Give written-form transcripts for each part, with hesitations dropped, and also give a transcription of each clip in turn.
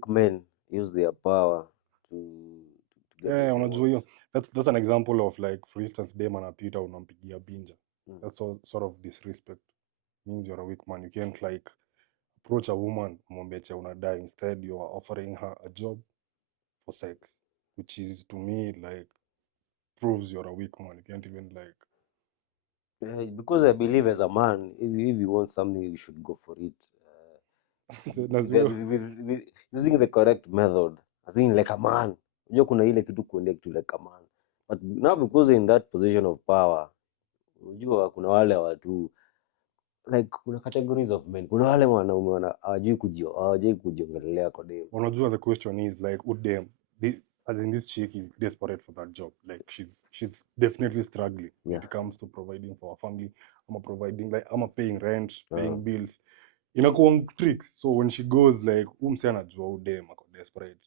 weak men use their power to get what they Unajua hiyo, want. that's an example of like, for instance, dem anapita unampigia binja. That's sort of disrespect. Means you're a weak man. You can't like approach a woman umwambie cha unadai, instead you are offering her a job for sex, which is to me like proves you're a weak man. You can't even like Because I believe as a man, if you want something, you should go for it. With using the correct method, as in like a man. Unajua kuna ile kitu kuendea kitu like a man. But now because in that position of power, unajua kuna wale watu like kuna categories of men. Kuna wale wanaume hawajui kujiongelelea kwa dem. unajua the question is like, would them as in this chick is desperate for that job, like she's definitely struggling when it comes to providing for her family. I'm providing like I'm paying rent, paying bills, inakuwa tricks. So when she goes like umse anajua udem ako desperate,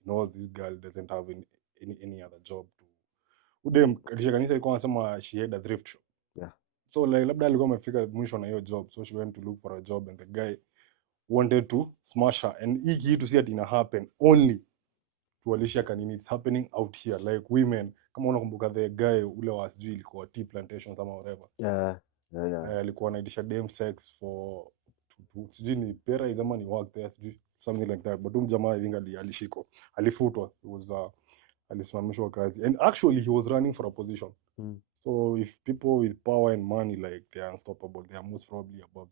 you know, this girl doesn't have any other job to udem. Katisha kanisa ilikuwa anasema she had a thrift shop, so like labda alikuwa amefika mwisho na hiyo job, so she went to look for a job and the guy wanted to smash her. And hii kitu si ati ina happen only to Alicia Kanini, it's happening out here like women. Kama unakumbuka the guy ule wa sijui ilikuwa tea plantations ama whatever, alikuwa anaitisha dem sex for sijui ni pera kama ni work there, sijui something like that. But jamaa I think alishikwa, alifutwa, it was alisimamishwa kazi, and actually he was running for a position. So if people with power and money, like, they are unstoppable, they are most probably above